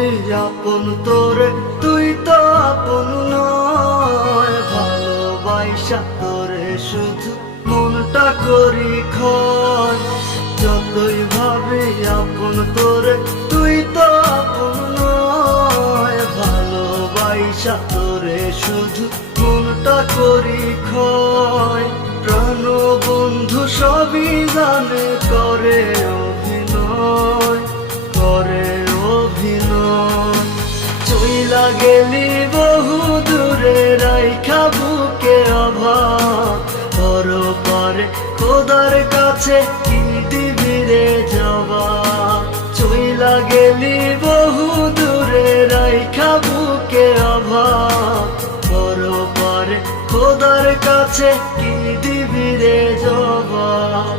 ভাবি আপন তোরে, তুই তো আপন নয়। ভালোবাসা তোরে শুধু মনটা করি ক্ষয়। যতই ভাবি আপন তোরে, তুই তো আপন নয়। ভালোবাসা তোরে শুধু মনটা করি ক্ষয়। প্রাণ বন্ধু সবই জানে, করে অভিনয়, করে অভিনয়। চইলা গেলি বহু দূরে, রাইখা বুকে অভাব। পরপারে খোদার কাছে কি দিবি রে জবাব। চইলা গেলি বহু দূরে, রাইখা বুকে অভাব। পরপারে খোদার কাছে কি দিবি রে জবাব।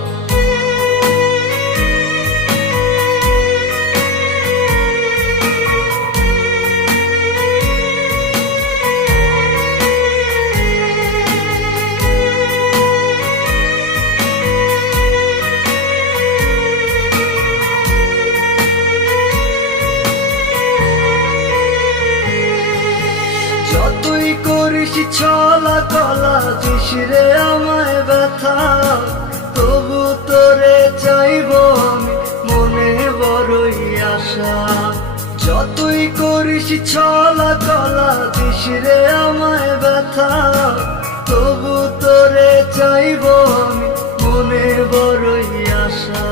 যতই করিস ছলা কলা, দিস রে আমায় ব্যথা। তবু তোরে চাইব আমি, মনে বড়ই আশা। যতই করিস ছলা কলা, দিস রে আমায় ব্যথা। তবু তোরে চাইব আমি, মনে বড়ই আশা।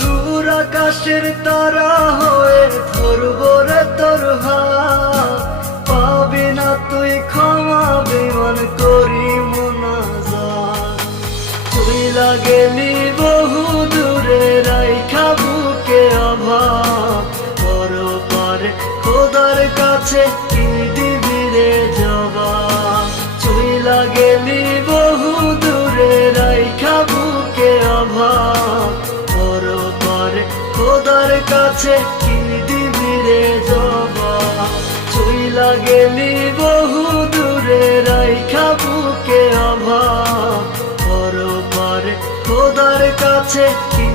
দূর আকাশের তারা হয়ে ধরব রে তোর হাত। পাবি না তুই ক্ষমা, বিমান করি মোনাজাত। চইলা গেলি বহু দূরে, রাইখা বুকে অভাব। পরপারে খোদার কাছে কি দিবি রে জবাব। চইলা গেলি বহু দূরে, রাইখা বুকে অভাব। পরপারে খোদার কাছে কি দিবি রে জবাব। চইলা গেলি বহু দূরে, রাইখা বুকে অভাব। পরপারে খোদার কাছে কি